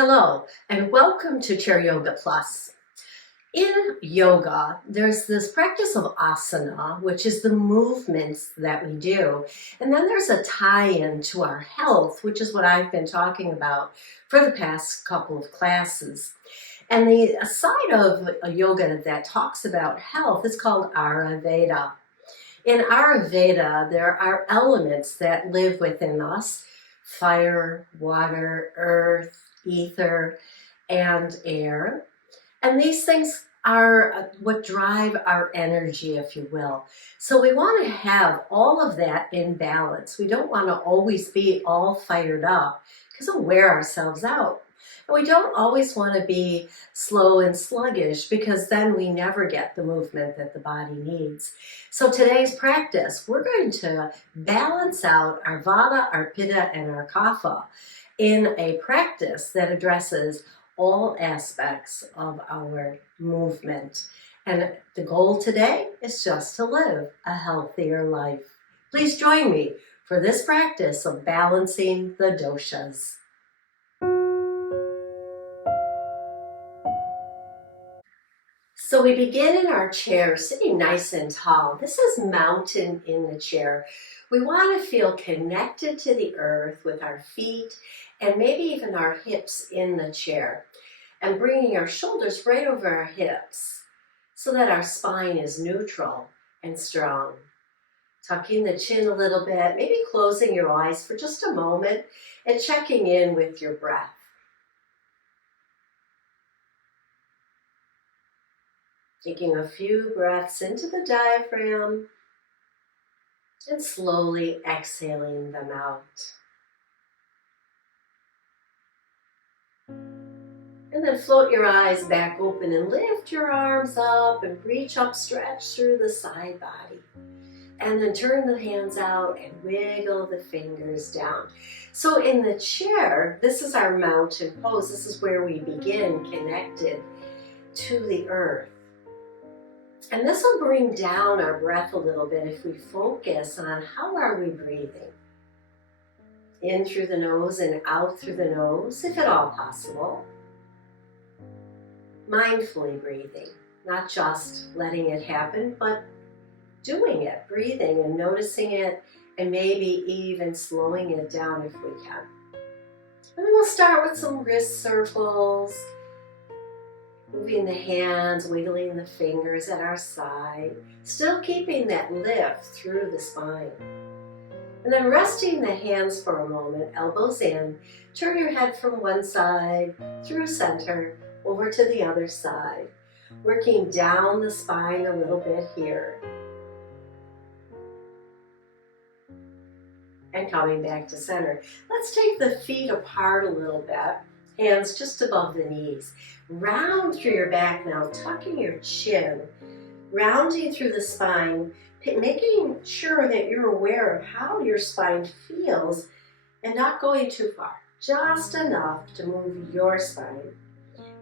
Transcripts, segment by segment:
Hello, and welcome to Chair Yoga Plus. In yoga, there's this practice of asana, which is the movements that we do. And then there's a tie-in to our health, which is what I've been talking about for the past couple of classes. And the side of a yoga that talks about health is called Ayurveda. In Ayurveda, there are elements that live within us: fire, water, earth, ether, and air. And these things are what drive our energy, if you will. So we want to have all of that in balance. We don't want to always be all fired up because we'll wear ourselves out. And we don't always want to be slow and sluggish because then we never get the movement that the body needs. So today's practice, we're going to balance out our Vata, our Pitta, and our Kapha in a practice that addresses all aspects of our movement. And the goal today is just to live a healthier life. Please join me for this practice of balancing the doshas. So we begin in our chair, sitting nice and tall. This is mountain in the chair. We want to feel connected to the earth with our feet and maybe even our hips in the chair, and bringing our shoulders right over our hips so that our spine is neutral and strong. Tucking the chin a little bit, maybe closing your eyes for just a moment and checking in with your breath. Taking a few breaths into the diaphragm and slowly exhaling them out. And then float your eyes back open and lift your arms up and reach up, stretch through the side body. And then turn the hands out and wiggle the fingers down. So in the chair, this is our mountain pose. This is where we begin connected to the earth. And this will bring down our breath a little bit if we focus on how are we breathing. In through the nose and out through the nose, if at all possible. Mindfully breathing, not just letting it happen, but doing it, breathing and noticing it, and maybe even slowing it down if we can. And then we'll start with some wrist circles, moving the hands, wiggling the fingers at our side, still keeping that lift through the spine. And then resting the hands for a moment, elbows in, turn your head from one side, through center, over to the other side, working down the spine a little bit here. And coming back to center. Let's take the feet apart a little bit, hands just above the knees. Round through your back now, tucking your chin, rounding through the spine, making sure that you're aware of how your spine feels and not going too far, just enough to move your spine.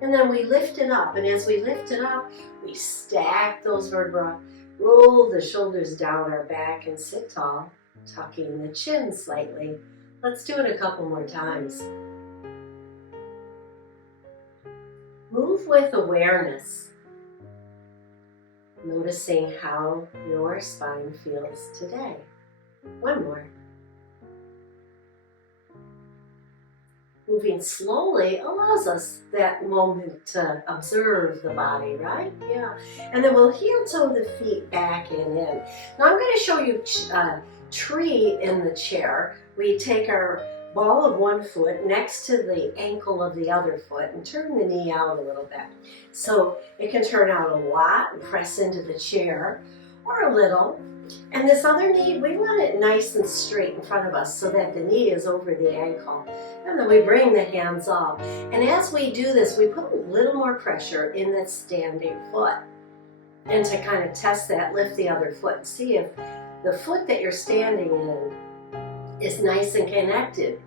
And then we lift it up, and as we lift it up, we stack those vertebrae, roll the shoulders down our back and sit tall, tucking the chin slightly. Let's do it a couple more times. Move with awareness, noticing how your spine feels today. One more. Moving slowly allows us that moment to observe the body, right? Yeah. And then we'll heel toe the feet back and in. Now I'm going to show you a tree in the chair. We take our ball of one foot next to the ankle of the other foot and turn the knee out a little bit. So it can turn out a lot and press into the chair, or a little. And this other knee, we want it nice and straight in front of us so that the knee is over the ankle. And then we bring the hands up. And as we do this, we put a little more pressure in that standing foot. And to kind of test that, lift the other foot and see if the foot that you're standing in is nice and connected.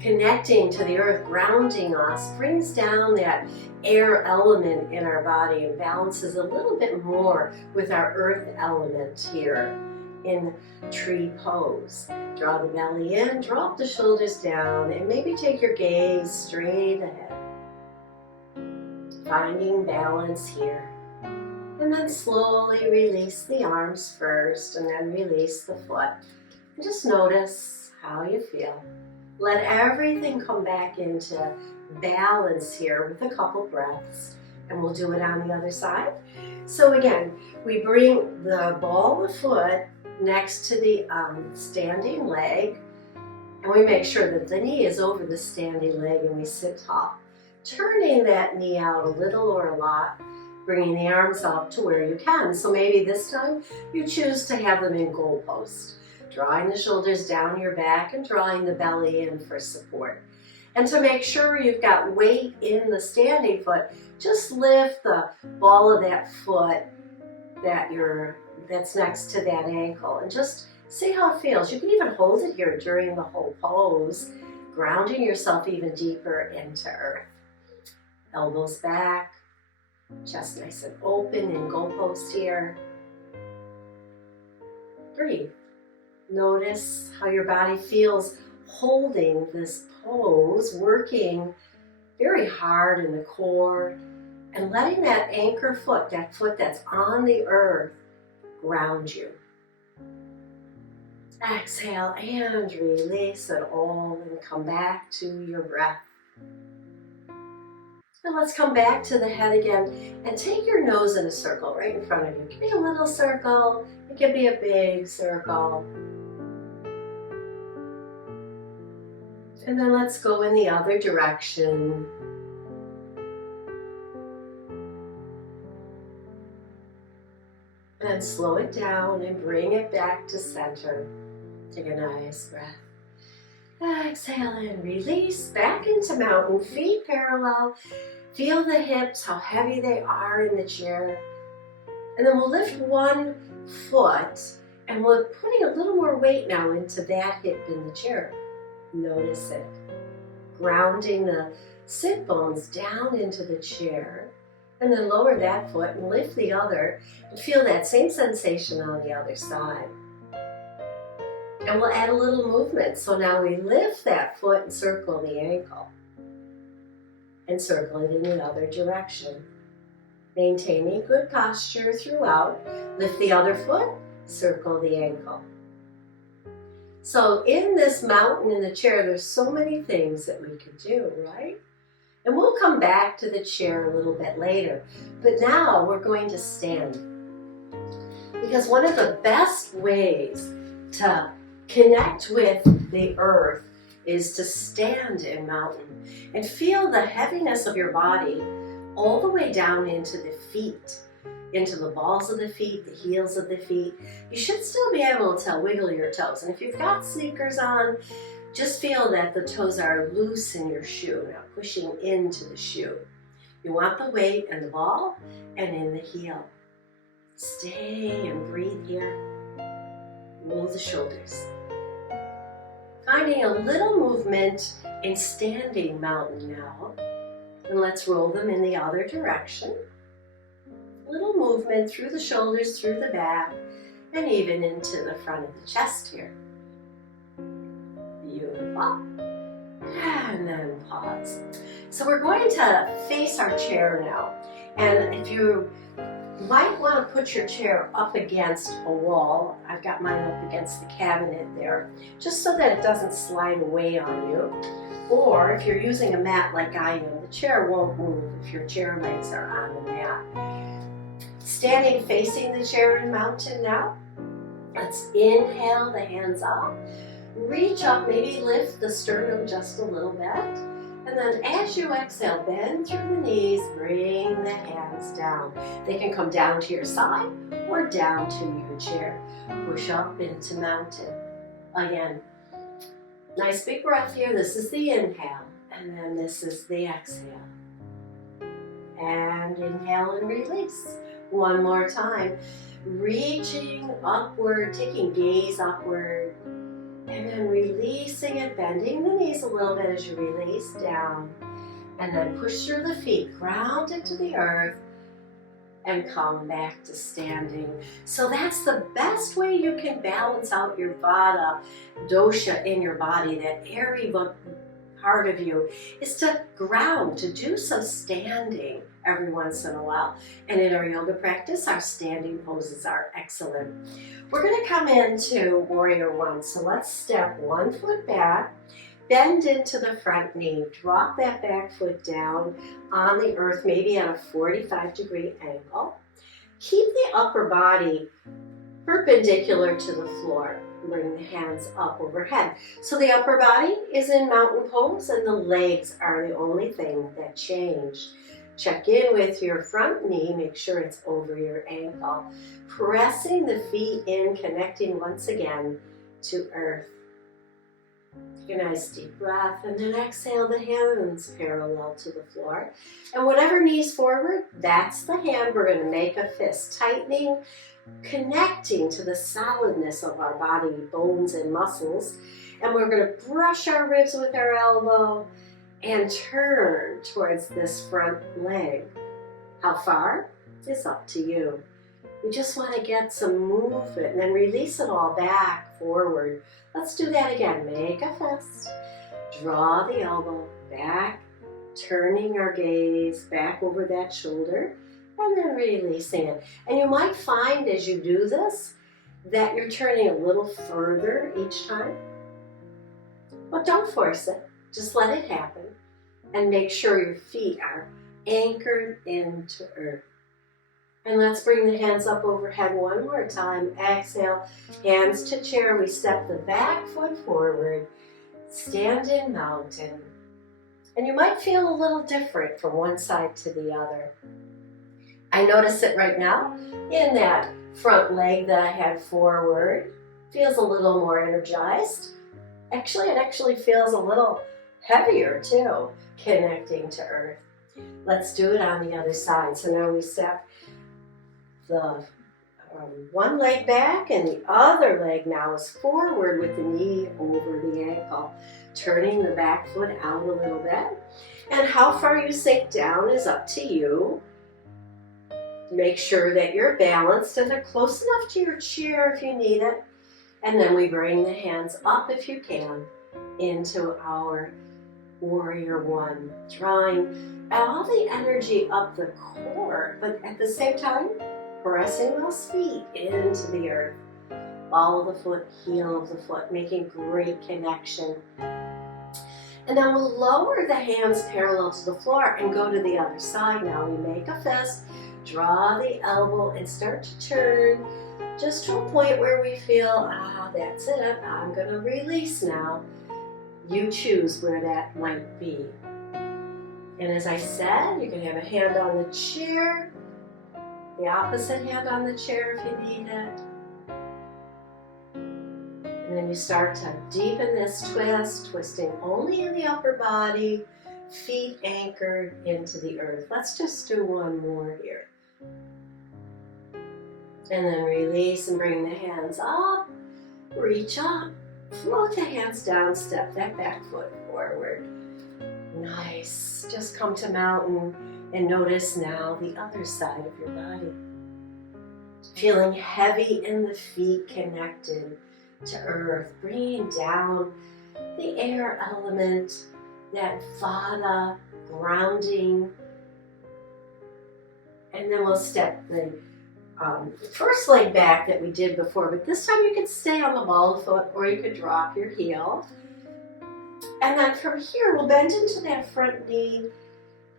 Connecting to the earth, grounding us, brings down that air element in our body and balances a little bit more with our earth element here. in tree pose. Draw the belly in, drop the shoulders down, and maybe take your gaze straight ahead. Finding balance here. And then slowly release the arms first, and then release the foot. And just notice how you feel. Let everything come back into balance here with a couple breaths. And we'll do it on the other side. So again, we bring the ball of foot next to the standing leg, and we make sure that the knee is over the standing leg and we sit tall. Turning that knee out a little or a lot, bringing the arms up to where you can. So maybe this time you choose to have them in goal post, drawing the shoulders down your back and drawing the belly in for support. And to make sure you've got weight in the standing foot, just lift the ball of that foot that's next to that ankle and just see how it feels. You can even hold it here during the whole pose, grounding yourself even deeper into earth. Elbows back, chest nice and open in goal post here. Breathe. Notice how your body feels holding this pose, working very hard in the core, and letting that anchor foot, that foot that's on the earth, ground you. Exhale and release it all and come back to your breath. Now let's come back to the head again and take your nose in a circle right in front of you. It can be a little circle, it can be a big circle. And then let's go in the other direction. And slow it down and bring it back to center. Take a nice breath. Exhale and release back into mountain, feet parallel. Feel the hips, how heavy they are in the chair. And then we'll lift one foot and we're putting a little more weight now into that hip in the chair. Notice it. Grounding the sit bones down into the chair. And then lower that foot and lift the other and feel that same sensation on the other side. And we'll add a little movement. So now we lift that foot and circle the ankle. And circle it in the other direction. Maintaining good posture throughout. Lift the other foot, circle the ankle. So in this mountain in the chair, there's so many things that we could do, right? And we'll come back to the chair a little bit later. But now we're going to stand. Because one of the best ways to connect with the earth is to stand in mountain and feel the heaviness of your body all the way down into the feet, into the balls of the feet, the heels of the feet. You should still be able to wiggle your toes. And if you've got sneakers on, just feel that the toes are loose in your shoe, not pushing into the shoe. You want the weight in the ball and in the heel. Stay and breathe here. Roll the shoulders. Finding a little movement in standing mountain now. And let's roll them in the other direction. Little movement through the shoulders, through the back, and even into the front of the chest here. Beautiful. And then pause. So we're going to face our chair now. And if you might want to put your chair up against a wall, I've got mine up against the cabinet there, just so that it doesn't slide away on you. Or if you're using a mat like I am, the chair won't move if your chair legs are on the mat. Standing facing the chair in mountain now. Let's inhale the hands up. Reach up, maybe lift the sternum just a little bit. And then as you exhale, bend through the knees, bring the hands down. They can come down to your side or down to your chair. Push up into mountain. Again, nice big breath here. This is the inhale, and then this is the exhale. And inhale and release. One more time. Reaching upward, taking gaze upward. And then releasing it, bending the knees a little bit as you release down. And then push through the feet, ground into the earth. and come back to standing. So that's the best way you can balance out your vata, dosha in your body, that airy part of you, is to ground, to do some standing every once in a while. And in our yoga practice, our standing poses are excellent. We're going to come into Warrior One. So let's step one foot back, bend into the front knee, drop that back foot down on the earth, maybe at a 45-degree angle. Keep the upper body perpendicular to the floor. Bring the hands up overhead. So the upper body is in mountain pose and the legs are the only thing that change. Check in with your front knee, make sure it's over your ankle. Pressing the feet in, connecting once again to earth. Take a nice deep breath and then exhale, the hands parallel to the floor. And whatever knees forward, that's the hand. We're going to make a fist, tightening, connecting to the solidness of our body, bones and muscles. And we're going to brush our ribs with our elbow and turn towards this front leg. How far? It's up to you. We just want to get some movement and then release it all back, forward. Let's do that again. Make a fist. Draw the elbow back, turning our gaze back over that shoulder, and then releasing it. And you might find as you do this that you're turning a little further each time. But don't force it. Just let it happen. And make sure your feet are anchored into earth. And let's bring the hands up overhead one more time. Exhale, hands to chair. We step the back foot forward, stand in mountain. And you might feel a little different from one side to the other. I notice it right now in that front leg that I had forward. Feels a little more energized. Actually, it actually feels a little heavier too, connecting to earth. Let's do it on the other side. So now we step the one leg back and the other leg now is forward with the knee over the ankle, turning the back foot out a little bit. And how far you sink down is up to you. Make sure that you're balanced and they're close enough to your chair if you need it. And then we bring the hands up if you can into our Warrior One, drawing all the energy up the core, but at the same time, pressing those feet into the earth. Ball of the foot, heel of the foot, making great connection. And then we'll lower the hands parallel to the floor and go to the other side. Now we make a fist, draw the elbow and start to turn just to a point where we feel, that's it, I'm going to release now. You choose where that might be. And as I said, you can have a hand on the chair, the opposite hand on the chair if you need it. And then you start to deepen this twist, twisting only in the upper body, feet anchored into the earth. Let's just do one more here. And then release and bring the hands up, reach up, float the hands down, step that back foot forward. Nice. Just come to mountain and notice now the other side of your body. Feeling heavy in the feet, connected to earth, bringing down the air element, that vata, grounding. And then we'll step the first leg back that we did before, but this time you could stay on the ball of the foot or you could drop your heel. And then from here, we'll bend into that front knee.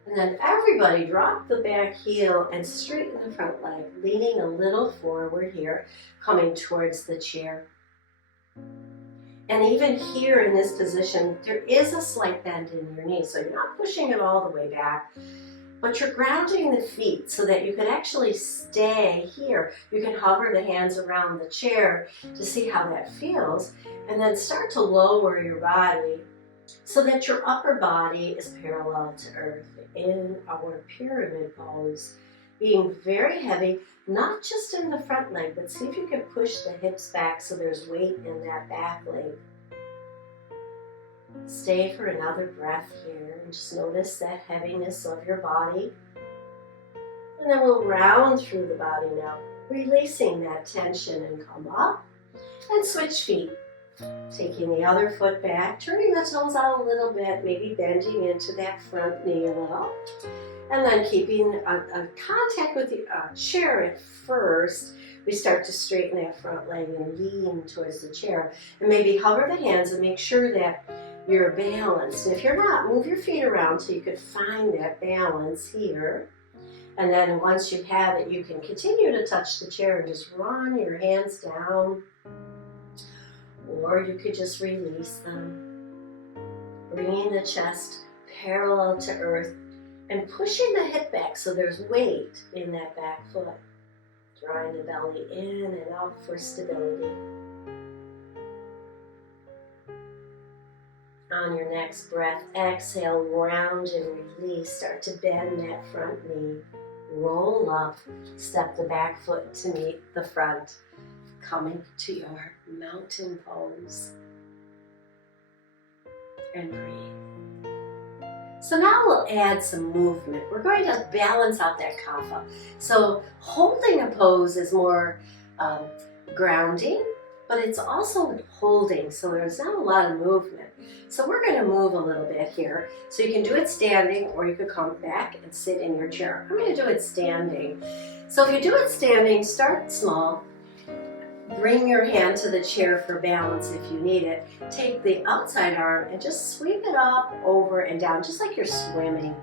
And then everybody drop the back heel and straighten the front leg, leaning a little forward here, coming towards the chair. And even here in this position, there is a slight bend in your knee, so you're not pushing it all the way back, but you're grounding the feet so that you can actually stay here. You can hover the hands around the chair to see how that feels, and then start to lower your body so that your upper body is parallel to earth in our pyramid pose, being very heavy, not just in the front leg, but see if you can push the hips back so there's weight in that back leg. Stay for another breath here and just notice that heaviness of your body. And then we'll round through the body now, releasing that tension and come up and switch feet. Taking the other foot back, turning the toes out a little bit, maybe bending into that front knee a little. And then keeping a contact with the chair at first. We start to straighten that front leg and lean towards the chair. And maybe hover the hands and make sure that you're balanced. And if you're not, move your feet around so you could find that balance here. And then once you have it, you can continue to touch the chair and just run your hands down. Or you could just release them. Bringing the chest parallel to earth and pushing the hip back so there's weight in that back foot. Drawing the belly in and out for stability. On your next breath, exhale, round and release. Start to bend that front knee. Roll up, step the back foot to meet the front. Coming to your mountain pose. And breathe. So now we'll add some movement. We're going to balance out that kapha. So holding a pose is more grounding, but it's also holding, so there's not a lot of movement. So we're going to move a little bit here. So you can do it standing, or you could come back and sit in your chair. I'm going to do it standing. So if you do it standing, start small. Bring your hand to the chair for balance if you need it. Take the outside arm and just sweep it up, over and down, just like you're swimming,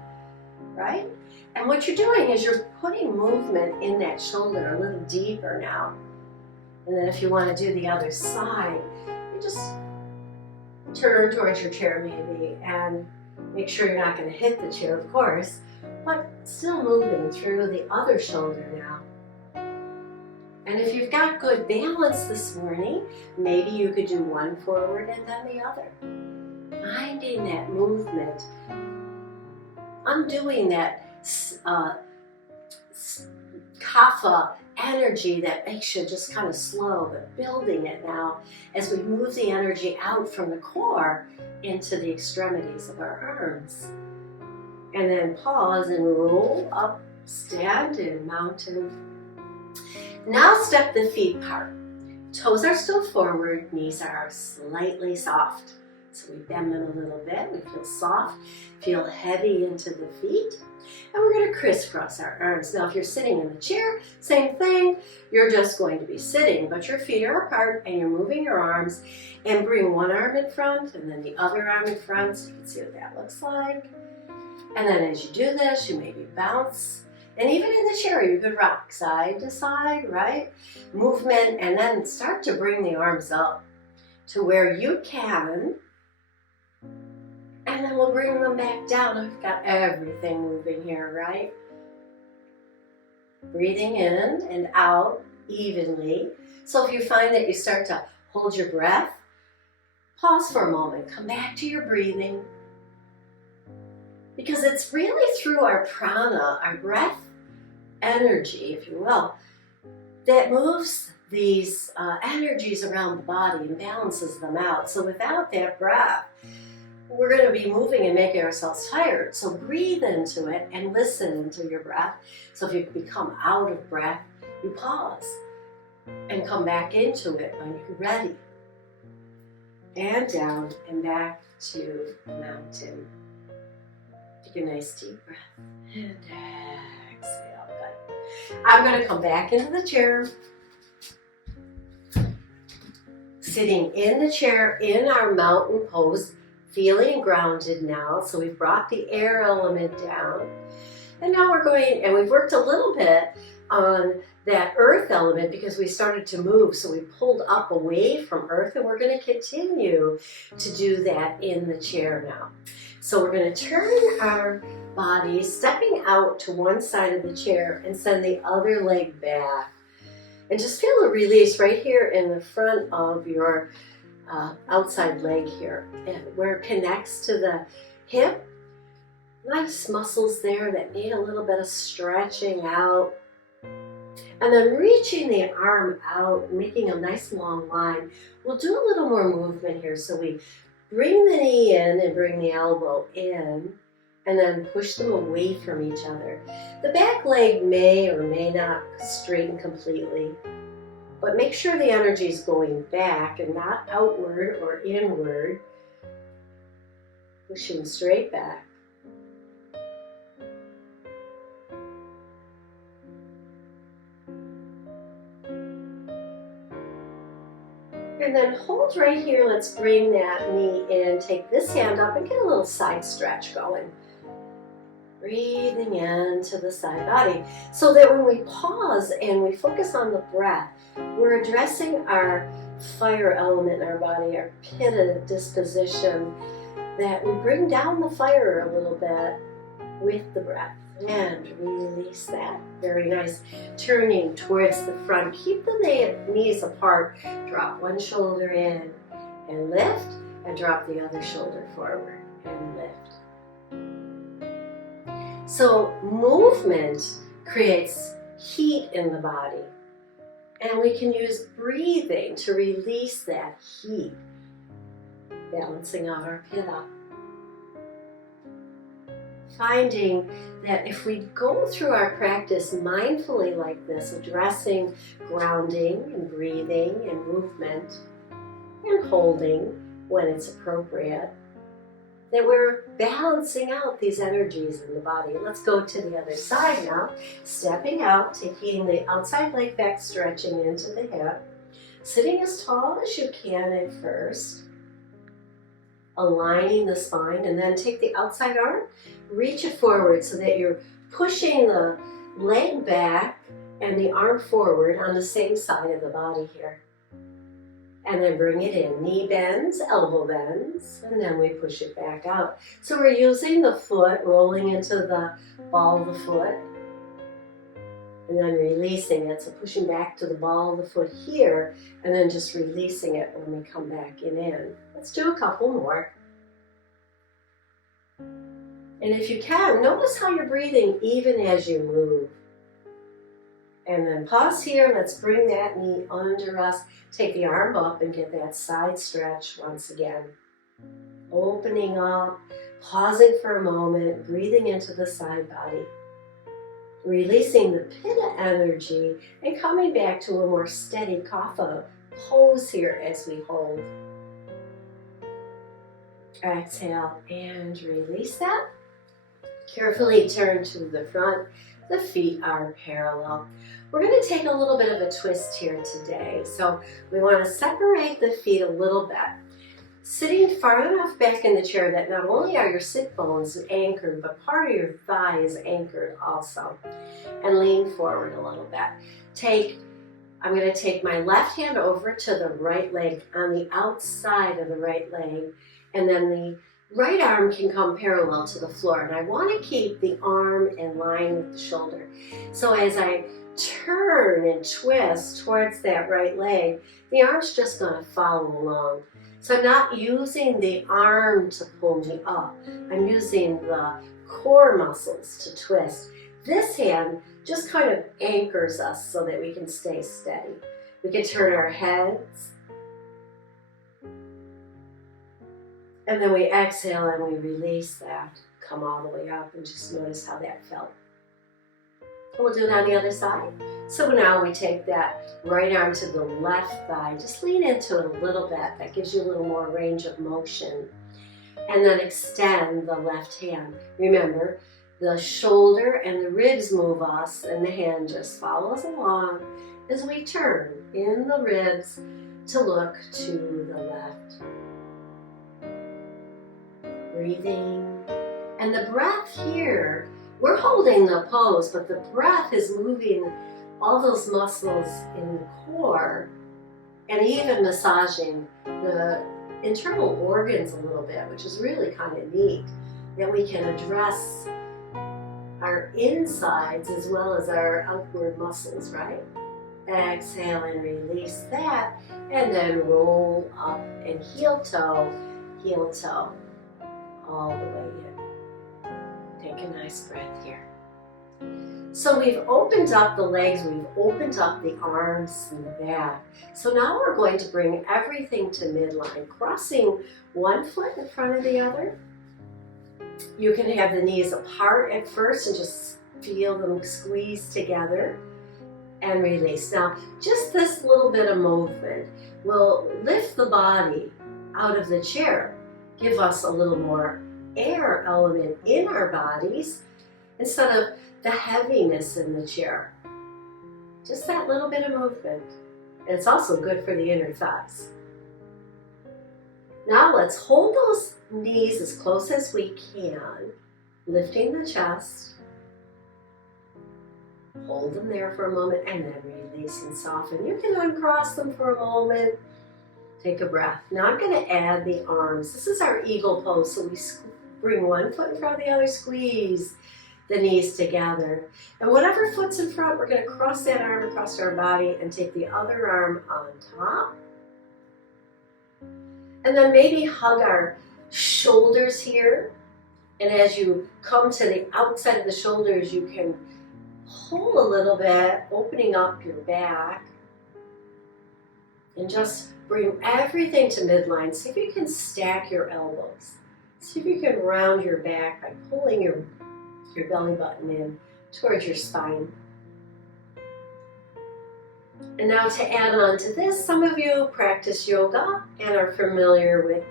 right? And what you're doing is you're putting movement in that shoulder a little deeper now. And then if you want to do the other side, you just turn towards your chair maybe and make sure you're not going to hit the chair, of course, but still moving through the other shoulder now. And if you've got good balance this morning, maybe you could do one forward and then the other. Finding that movement, undoing that kapha energy that makes you just kind of slow, but building it now as we move the energy out from the core into the extremities of our arms. And then pause and roll up, stand in mountain. Now step the feet apart. Toes are still forward, knees are slightly soft. So we bend them a little bit, we feel soft, feel heavy into the feet. And we're going to crisscross our arms. Now if you're sitting in the chair, same thing. You're just going to be sitting, but your feet are apart and you're moving your arms. And bring one arm in front and then the other arm in front so you can see what that looks like. And then as you do this, you maybe bounce. And even in the chair, you could rock side to side, right? Movement, and then start to bring the arms up to where you can. And then we'll bring them back down. I've got everything moving here, right? Breathing in and out evenly. So if you find that you start to hold your breath, pause for a moment. Come back to your breathing. Because it's really through our prana, our breath energy, if you will, that moves these energies around the body and balances them out. So without that breath, we're going to be moving and making ourselves tired. So breathe into it and listen to your breath. So if you become out of breath, you pause and come back into it when you're ready. And down and back to mountain. Take a nice deep breath and exhale. Good. I'm going to come back into the chair. Sitting in the chair in our mountain pose, feeling grounded now. So we've brought the air element down. And now we're going, and we've worked a little bit on that earth element because we started to move. So we pulled up away from earth, and we're going to continue to do that in the chair now. So we're going to turn our body, stepping out to one side of the chair and send the other leg back. And just feel a release right here in the front of your outside leg here, where it connects to the hip. Nice muscles there that need a little bit of stretching out. And then reaching the arm out, making a nice long line. We'll do a little more movement here. So we bring the knee in and bring the elbow in. and then push them away from each other. The back leg may or may not straighten completely, but make sure the energy is going back and not outward or inward. Pushing straight back. And then hold right here. Let's bring that knee in. Take this hand up and get a little side stretch going. Breathing into the side body. So that when we pause and we focus on the breath, we're addressing our fire element in our body, our pitta disposition, that we bring down the fire a little bit with the breath. And release that. Very nice. Turning towards the front. Keep the knees apart. Drop one shoulder in and lift, and drop the other shoulder forward and lift. So movement creates heat in the body, and we can use breathing to release that heat, balancing out our pitta. Finding that if we go through our practice mindfully like this, addressing grounding and breathing and movement and holding when it's appropriate, that we're balancing out these energies in the body. Let's go to the other side now. Stepping out, taking the outside leg back, stretching into the hip, sitting as tall as you can at first, aligning the spine, and then take the outside arm, reach it forward so that you're pushing the leg back and the arm forward on the same side of the body here. And then bring it in, knee bends, elbow bends, and then we push it back out. So we're using the foot, rolling into the ball of the foot, and then releasing it. So pushing back to the ball of the foot here, and then just releasing it when we come back in. Let's do a couple more. And if you can, notice how you're breathing even as you move. And then pause here. Let's bring that knee under us. Take the arm up and get that side stretch once again. Opening up, pausing for a moment, breathing into the side body. Releasing the pitta energy and coming back to a more steady kapha pose here as we hold. Exhale and release that. Carefully turn to the front. The feet are parallel. We're going to take a little bit of a twist here today. So we want to separate the feet a little bit. Sitting far enough back in the chair that not only are your sit bones anchored, but part of your thigh is anchored also. And lean forward a little bit. I'm going to take my left hand over to the right leg on the outside of the right leg, and then the right arm can come parallel to the floor. And I want to keep the arm in line with the shoulder. So as I turn and twist towards that right leg, the arm's just going to follow along. So I'm not using the arm to pull me up. I'm using the core muscles to twist. This hand just kind of anchors us so that we can stay steady. We can turn our heads. And then we exhale and we release that. Come all the way up and just notice how that felt. We'll do it on the other side. So now we take that right arm to the left thigh. Just lean into it a little bit. That gives you a little more range of motion. And then extend the left hand. Remember, the shoulder and the ribs move us, and the hand just follows along as we turn in the ribs to look to the left. Breathing. And the breath here, we're holding the pose, but the breath is moving all those muscles in the core and even massaging the internal organs a little bit, which is really kind of neat, that we can address our insides as well as our outward muscles, right? Exhale and release that, and then roll up and heel toe, all the way in. Take a nice breath here. So we've opened up the legs, we've opened up the arms and the back. So now we're going to bring everything to midline, crossing one foot in front of the other, You can have the knees apart at first and just feel them squeeze together and release. Now, just this little bit of movement will lift the body out of the chair, give us a little more air element in our bodies instead of the heaviness in the chair. Just that little bit of movement. And it's also good for the inner thighs. Now let's hold those knees as close as we can, lifting the chest. Hold them there for a moment and then release and soften. You can uncross them for a moment. Take a breath. Now I'm going to add the arms. This is our eagle pose. So we bring one foot in front of the other, squeeze the knees together. And whatever foot's in front, we're going to cross that arm across our body and take the other arm on top. And then maybe hug our shoulders here. And as you come to the outside of the shoulders, you can pull a little bit, opening up your back. And just bring everything to midline. See if you can stack your elbows. See if you can round your back by pulling your belly button in towards your spine. And now to add on to this, some of you practice yoga and are familiar with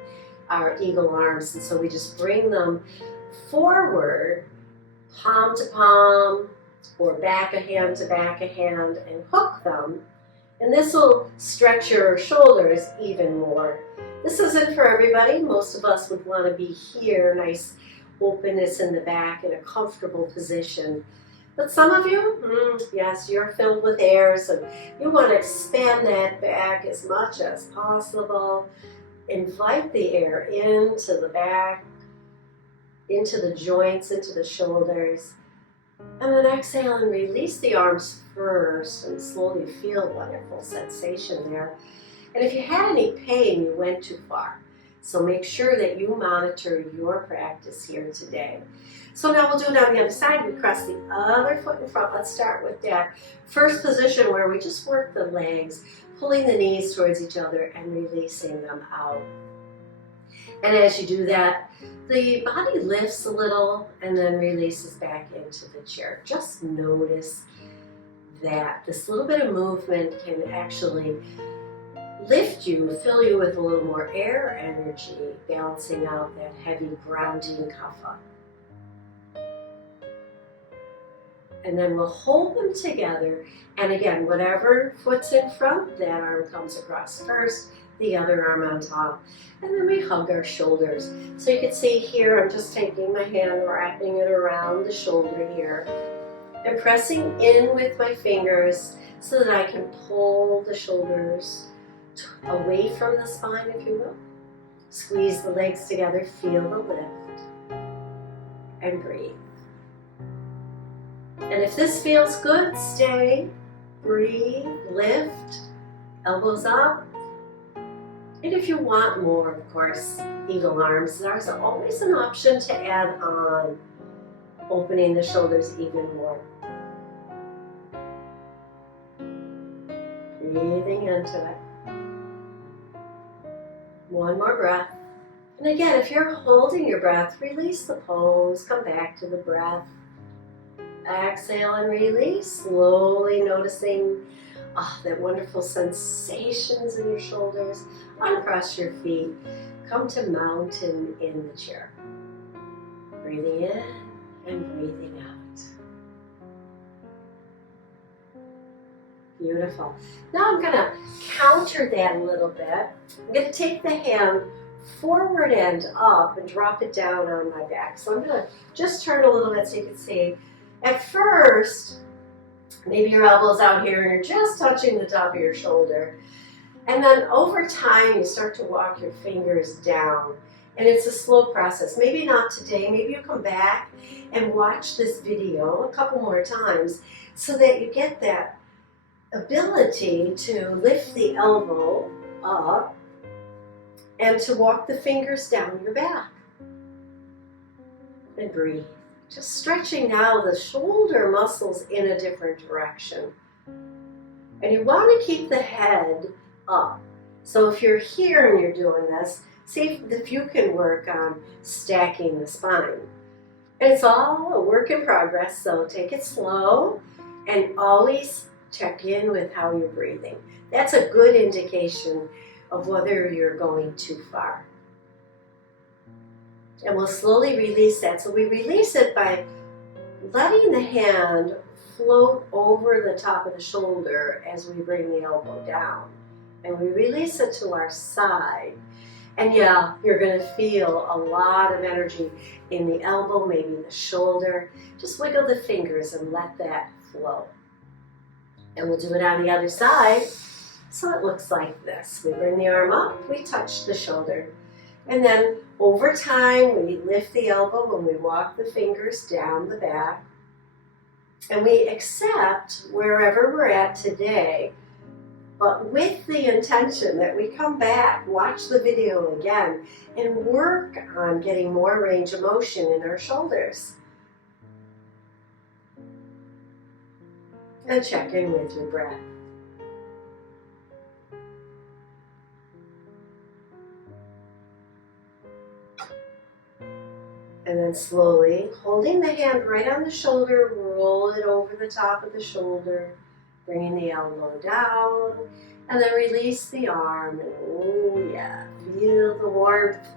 our eagle arms. And so we just bring them forward, palm to palm, or back a hand to back a hand, and hook them. And this will stretch your shoulders even more. This isn't for everybody. Most of us would want to be here, nice openness in the back in a comfortable position. But some of you, yes, you're filled with air, so you want to expand that back as much as possible. Invite the air into the back, into the joints, into the shoulders. And then exhale and release the arms first and slowly feel wonderful sensation there. And if you had any pain, you went too far. So make sure that you monitor your practice here today. So now we'll do it on the other side. We cross the other foot in front. Let's start with that first position where we just work the legs, pulling the knees towards each other and releasing them out. And as you do that, the body lifts a little and then releases back into the chair. Just notice that this little bit of movement can actually lift you, fill you with a little more air energy, balancing out that heavy grounding kapha. And then we'll hold them together. And again, whatever foot's in front, that arm comes across first, the other arm on top. And then we hug our shoulders. So you can see here, I'm just taking my hand, wrapping it around the shoulder here, and pressing in with my fingers so that I can pull the shoulders away from the spine, if you will. Squeeze the legs together, feel the lift, and breathe. And if this feels good, stay, breathe, lift, elbows up. And if you want more, of course, eagle arms, there's always an option to add on, opening the shoulders even more. Breathing into it. One more breath. And again, if you're holding your breath, release the pose, come back to the breath. Exhale and release, slowly noticing that wonderful sensations in your shoulders. Uncross your feet, come to mountain in the chair. Breathing in and breathing out. Beautiful. Now I'm going to counter that a little bit. I'm going to take the hand forward and up and drop it down on my back. So I'm going to just turn a little bit so you can see. At first, maybe your elbow's out here and you're just touching the top of your shoulder. And then over time, you start to walk your fingers down. And it's a slow process. Maybe not today. Maybe you come back and watch this video a couple more times so that you get that ability to lift the elbow up and to walk the fingers down your back. And breathe. Just stretching now the shoulder muscles in a different direction. And you want to keep the head up. So if you're here and you're doing this, see if you can work on stacking the spine. And it's all a work in progress, so take it slow and always check in with how you're breathing. That's a good indication of whether you're going too far. And we'll slowly release that. So we release it by letting the hand float over the top of the shoulder as we bring the elbow down. And we release it to our side. And yeah, you're going to feel a lot of energy in the elbow, maybe the shoulder. Just wiggle the fingers and let that flow. And we'll do it on the other side. So it looks like this. We bring the arm up, we touch the shoulder. And then over time, we lift the elbow when we walk the fingers down the back. And we accept wherever we're at today, but with the intention that we come back, watch the video again, and work on getting more range of motion in our shoulders. And check in with your breath. And then slowly, holding the hand right on the shoulder, roll it over the top of the shoulder, bringing the elbow down, and then release the arm. And oh yeah, feel the warmth.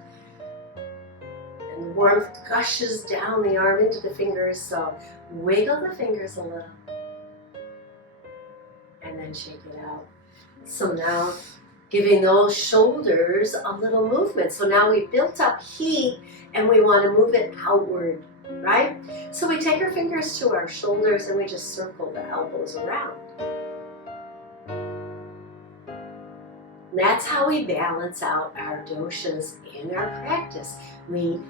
And the warmth gushes down the arm into the fingers, so wiggle the fingers a little. And then shake it out. So now, giving those shoulders a little movement. So now we built up heat and we want to move it outward, right? So we take our fingers to our shoulders and we just circle the elbows around. And that's how we balance out our doshas in our practice. We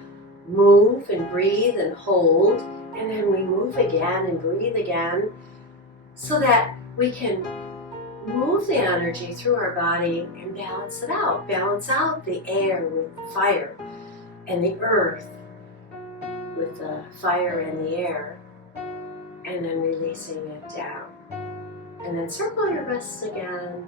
move and breathe and hold, and then we move again and breathe again, so that we can move the energy through our body and balance it out. Balance out the air with the fire, and the earth with the fire and the air, and then releasing it down. And then circle your wrists again,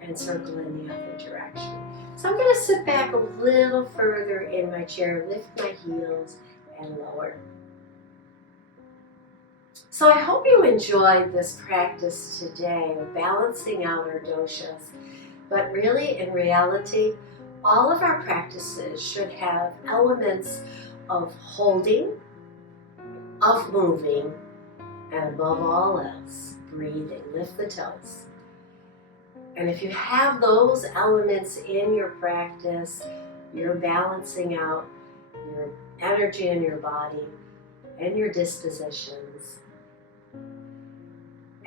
and circle in the other direction. So I'm going to sit back a little further in my chair, lift my heels, and lower. So I hope you enjoyed this practice today of balancing out our doshas. But really, in reality, all of our practices should have elements of holding, of moving, and above all else, breathing. Lift the toes. And if you have those elements in your practice, you're balancing out your energy in your body and your dispositions.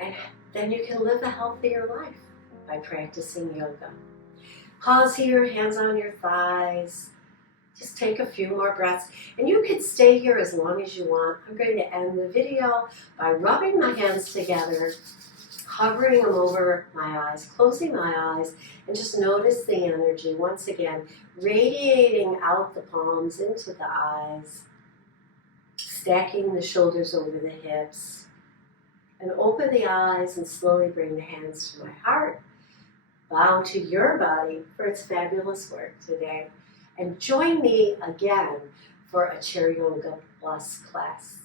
And then you can live a healthier life by practicing yoga. Pause here, hands on your thighs. Just take a few more breaths. And you can stay here as long as you want. I'm going to end the video by rubbing my hands together, hovering them over my eyes, closing my eyes, and just notice the energy once again, radiating out the palms into the eyes, stacking the shoulders over the hips, and open the eyes and slowly bring the hands to my heart. Bow to your body for its fabulous work today, and join me again for a Chair Yoga Plus class.